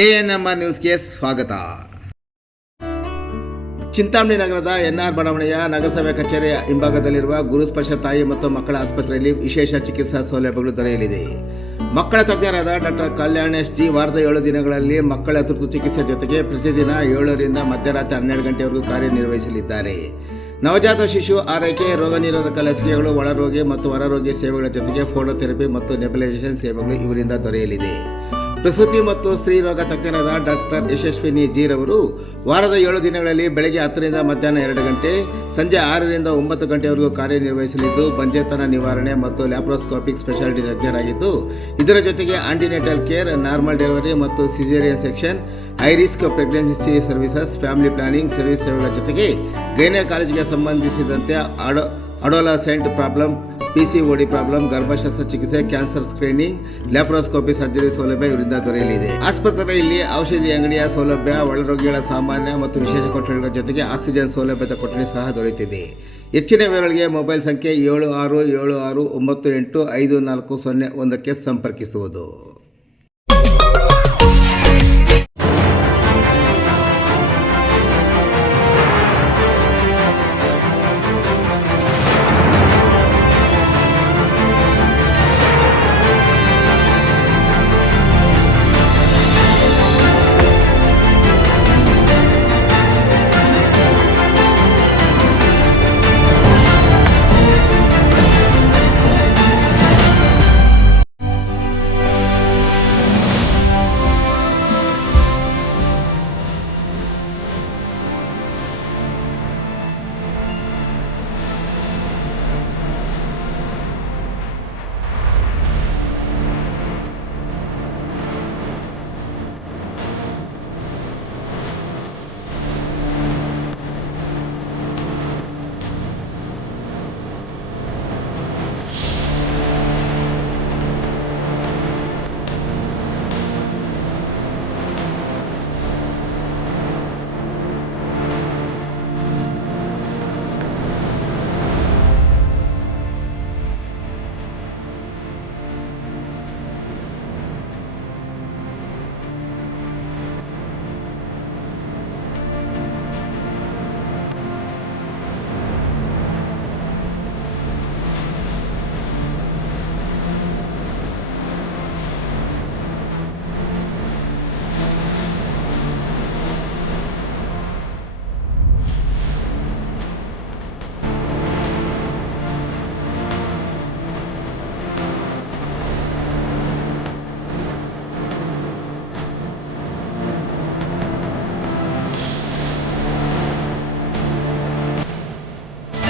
ANMR ನ್ಯೂಸ್ಗೆ ಸ್ವಾಗತ. ಚಿಂತಾಮಣಿ ನಗರದ NR ಬಡಾವಣೆಯ ನಗರಸಭೆ ಕಚೇರಿಯ ಹಿಂಭಾಗದಲ್ಲಿರುವ ಗುರುಸ್ಪರ್ಶ ತಾಯಿ ಮತ್ತು ಮಕ್ಕಳ ಆಸ್ಪತ್ರೆಯಲ್ಲಿ ವಿಶೇಷ ಚಿಕಿತ್ಸಾ ಸೌಲಭ್ಯಗಳು ದೊರೆಯಲಿದೆ. ಮಕ್ಕಳ ತಜ್ಞರಾದ ಡಾಕ್ಟರ್ ಕಲ್ಯಾಣ್ ಎಸ್ ಜಿ ವಾರದ 7 ದಿನಗಳಲ್ಲಿ ಮಕ್ಕಳ ತುರ್ತು ಚಿಕಿತ್ಸೆ ಜೊತೆಗೆ ಪ್ರತಿದಿನ 7 ರಿಂದ ಮಧ್ಯರಾತ್ರಿ 12 ಗಂಟೆವರೆಗೂ ಕಾರ್ಯನಿರ್ವಹಿಸಲಿದ್ದಾರೆ. ನವಜಾತ ಶಿಶು ಆರೈಕೆ, ರೋಗ ನಿರೋಧಕ ಲಸಿಕೆಗಳು, ಒಳರೋಗಿ ಮತ್ತು ಹೊರರೋಗಿ ಸೇವೆಗಳ ಜೊತೆಗೆ ಫೋಟೋಥೆರಪಿ ಮತ್ತು ನೆಬುಲೈಸೇಷನ್ ಸೇವೆಗಳು ಇವರಿಂದ ದೊರೆಯಲಿದೆ. ಪ್ರಸೂತಿ ಮತ್ತು ಸ್ತ್ರೀ ರೋಗ ತಜ್ಞರಾದ ಡಾಕ್ಟರ್ ಯಶಸ್ವಿನಿ ಜಿ ರವರು ವಾರದ 7 ದಿನಗಳಲ್ಲಿ ಬೆಳಗ್ಗೆ 10 ರಿಂದ ಮಧ್ಯಾಹ್ನ 2 ಗಂಟೆ, ಸಂಜೆ 6 ರಿಂದ 9 ಗಂಟೆವರೆಗೂ ಕಾರ್ಯನಿರ್ವಹಿಸಲಿದ್ದು ಬಂಜೆತನ ನಿವಾರಣೆ ಮತ್ತು ಲ್ಯಾಪ್ರೋಸ್ಕೋಪಿಕ್ ಸ್ಪೆಷಾಲಿಟಿ ತಜ್ಞರಾಗಿದ್ದು, ಇದರ ಜೊತೆಗೆ ಆಂಟಿನೇಟಲ್ ಕೇರ್, ನಾರ್ಮಲ್ ಡೆಲಿವರಿ ಮತ್ತು caesarean section, high risk pregnancy services, family planning service ಸೇವೆಗಳ ಜೊತೆಗೆ ಗೈನಕಾಲಜಿಗೆ ಸಂಬಂಧಿಸಿದಂತೆ ಅಡೋಲಸೆಂಟ್ ಪ್ರಾಬ್ಲಮ್, PCOD ಪ್ರಾಬ್ಲಮ್, ಗರ್ಭಶಸ್ತ್ರ ಚಿಕಿತ್ಸೆ, ಕ್ಯಾನ್ಸರ್ ಸ್ಕ್ರೀನಿಂಗ್, ಲ್ಯಾಪ್ರೋಸ್ಕೋಪಿ ಸರ್ಜರಿ ಸೌಲಭ್ಯ ಇವರಿಂದ ದೊರೆಯಲಿದೆ. ಆಸ್ಪತ್ರೆಯಲ್ಲಿ ಔಷಧಿ ಅಂಗಡಿಯ ಸೌಲಭ್ಯ, ಒಳರೋಗಿಗಳ ಸಾಮಾನ್ಯ ಮತ್ತು ವಿಶೇಷ ಕೊಠಡಿಗಳ ಜೊತೆಗೆ ಆಕ್ಸಿಜನ್ ಸೌಲಭ್ಯದ ಕೊಠಡಿ ಸಹ ದೊರೆಯುತ್ತಿದೆ. ಹೆಚ್ಚಿನ ವಿವರಗಳಿಗೆ ಮೊಬೈಲ್ ಸಂಖ್ಯೆ 7676985401 ಸಂಪರ್ಕಿಸುವುದು.